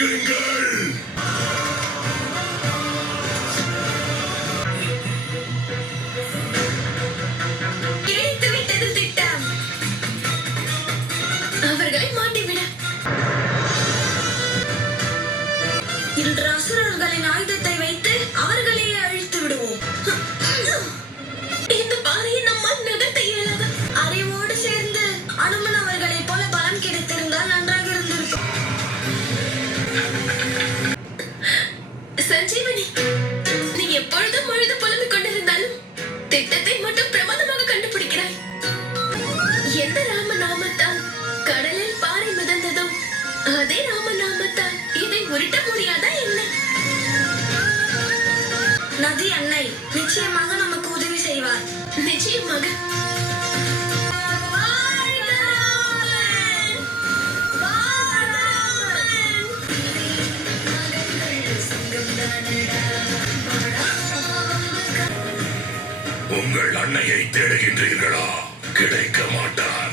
கேட்குங்கள். கிடைத்துவிட்டது திட்டம். அவர்களை மாட்டிவிட. இன்று அசுரர்களின் ஆயுதத்தை வைத்து அவர்களையே அழித்து விடுவோம். இந்த பாறையை நம்மால் நகர்த்த இயலாது. அறிவோடு சேர்ந்து அனுமன் அவர்களைப் போல பலம் கிடைத்திருந்தால் நன்றாக இருந்திருக்கும். சஞ்சீவனி, நீ எப்பொழுதும் பொழுது புலம்பிக் கொண்டிருந்தாலும் திட்டத்தை மட்டும் பிரமாதமாக கண்டுபிடிக்கிறாய். எந்த ராமநாமத்தால் கடலில் பாறை மிதந்ததோ அதே ராமநாமத்தால் இதை உருட்ட முடியாதா என்ன? நதி அன்னை நிச்சயமாக நமக்கு உதவி செய்வார். நிச்சயமாக. உங்கள் அன்னையை தேடுகின்றீர்களா? கிடைக்க மாட்டான்.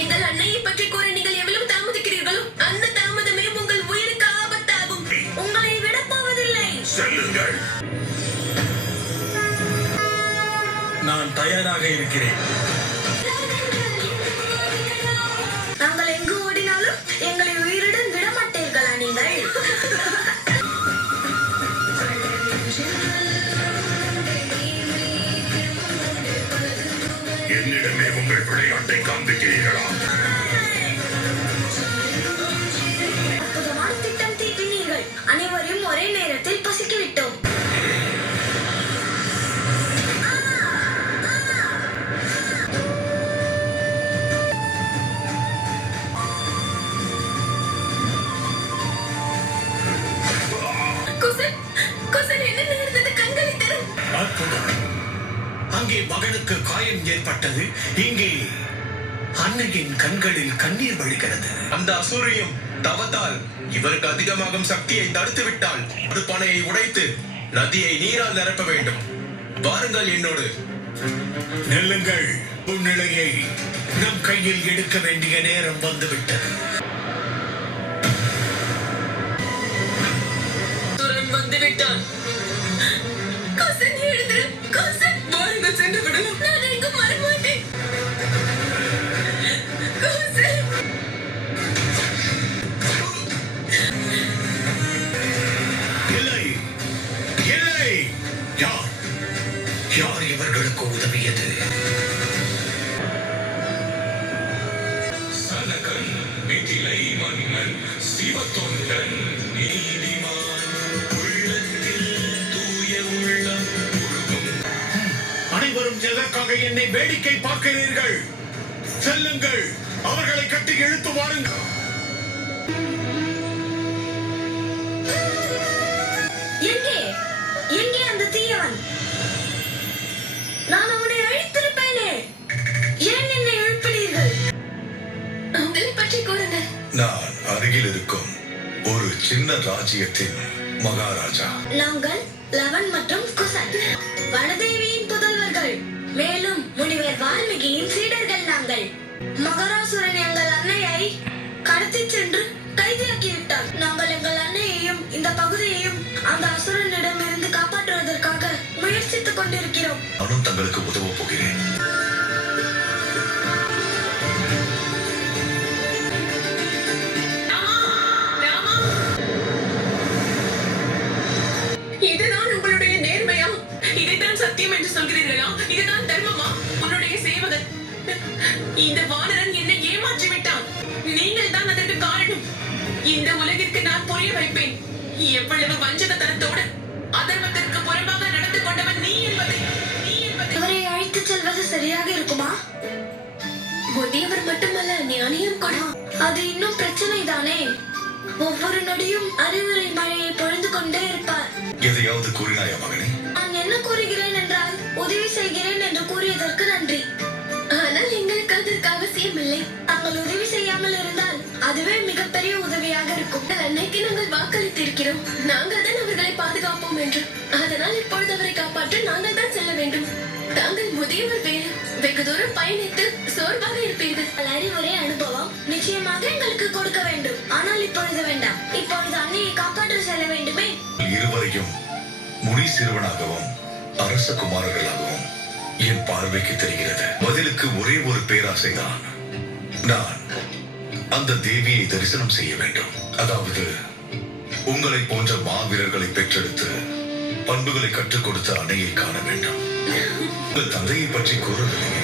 எங்கள் அன்னையை பற்றி கூற நீங்கள் எவ்வளவு தாமதிக்கிறீர்களோ அந்த தாமதமே உங்கள் உயிருக்கு ஆபத்தாகும். உங்களை விடப்போவதில்லை. செல்லுங்கள். நான் தயாராக இருக்கிறேன். நாங்கள் எங்கு ஓடினாலும் எங்களை உயிருடன் விட மாட்டீர்களா நீங்கள்? என்னிடமே உங்கள் விளையாட்டை காண்பிக்கிறீர்களா? அற்புதமான திட்டம் தீட்டினீர்கள். அனைவரையும் ஒரே நேரத்தில் பசிக்கிவிட்டோம். குசன், குசன், என்ன நேர்ந்தது? கண்களை திற. அற்புதம். அங்கே மகனுக்கு காயம் ஏற்பட்டது. இங்கே அன்னையின் கண்களில் கண்ணீர் வழிகிறது. அந்த அசூரியம் தவத்தால் இவருக்கு அதிகமாகும் சக்தியை தடுத்து விட்டால் அடுப்பணையை உடைத்து நதியை நீரால் நிரப்ப வேண்டும். வாருங்கள் என்னோடு. நெல்லுங்கள். உன்னிலையை நம் கையில் எடுக்க வேண்டிய நேரம் வந்துவிட்டது. துரன் வந்து விட்டான். குசன், எழுந்திரு. குசன், வாருங்கள் சென்று விடலாம். நான் எங்கும் வரமாட்டேன். குசன். இல்லை, இல்லை. யார் யார் இவர்களுக்கு உதவியது? சனகன், மிதிலை மன்னன், சிவத்தொண்டன், நீதிமான், உள்ளத்தில் தூய உள்ளம் உருகும். அனைவரும் எதற்காக என்னை வேடிக்கை பார்க்கிறீர்கள்? செல்லுங்கள். அவர்களை கட்டி இழுத்து வாருங்கள். எங்கே எங்கே அந்த தீயவன்? நான் அவனை அழித்திருப்பேனே. ஏன் என்னை எழுப்பினீர்கள்? உங்களை பற்றி கூறுங்கள். நான் அருகில் இருக்கும் ஒரு சின்ன ராஜ்யத்தின் மகாராஜா. நாங்கள் லவன் மற்றும் குசன், வனதேவியின் புதல்வர்கள். மேலும் முனிவர் வால்மீகியின் சீடர்கள் நாங்கள். மகராசுரன் எங்கள் அன்னையை கடத்திச் சென்று கைதியாக்கி விட்டார். நாங்கள் எங்கள் அன்னையையும் இந்த பகுதியையும் அந்த அசுரனிடமிருந்து காப்பாற்றுவதற்காக முயற்சித்துக் கொண்டிருக்கிறோம். நானும் தங்களுக்கு உதவப் போகிறேன். இதுதான் உங்களுடைய நேர்மையா? இதைத்தான் சத்தியம் என்று சொல்கிறீர்களா? இதுதான் தர்மமா? உன்னுடைய சேவகன் இந்த வானரன் என்னை ஏமாற்றி விட்டான். நீங்கள் தான் அதற்கு காரணம். இந்த உலகிற்கு நான் புரிய வைப்பேன் எவ்வளவு வஞ்சகத்தனத்தோடு அதர்மத்திற்கு புறம்பாக நடந்து கொண்டவன் நீ என்பதை. அவரை அழைத்துச் செல்வது சரியாக இருக்குமா? முதியவர் மட்டுமல்ல, ஞானியும் கூட. அது இன்னும் பிரச்சனை தானே. ஒவ்வொரு நொடியும் அறிவுரை மழையை பொழிந்து கொண்டே இருப்பார். எதையாவது கூறினாயா மகனே? நான் என்ன கூறுகிறேன் என்றால் உதவி செய்கிறேன் என்று கூறியதற்கு நன்றி. ஆனால் எங்களுக்கு அதற்கு அவசியம் இல்லை. நாங்கள் உதவி செய்யாமல் இருந்தால் அதுவே மிகப்பெரிய உதவியாக இருக்கும். அன்னைக்கு நாங்கள் வாக்களித்திருக்கிறோம். நாங்கள் தான் அவர்களை பாதுகாப்போம் என்று. அதனால் இப்பொழுது அவரை காப்பாற்ற நாங்கள் தான் செல்ல வேண்டும். தாங்கள் முதியவர் வேறு. வெகு தூரம் பயணித்து சோர்வாக இருப்பீர்கள். அறிவுரை அனுபவம் நிச்சயமாக எங்களுக்கு கொடுக்க வேண்டும். ஆனால் இப்பொழுது வேண்டாம். இப்பொழுது அன்னையை இருவரையும் முனி சிறுவனாகவும் அரச குமாரர்களாகவும் என் பார்வைக்கு தெரிகிறது. பதிலுக்கு ஒரே ஒரு பேராசைதான். நான் அந்த தேவியை தரிசனம் செய்ய வேண்டும். அதாவது உங்களை போன்ற மாவீரர்களை பெற்றெடுத்து பண்புகளை கற்றுக் கொடுத்த அன்னையை காண வேண்டும். உங்கள் தந்தையை பற்றி கூறவில்லை.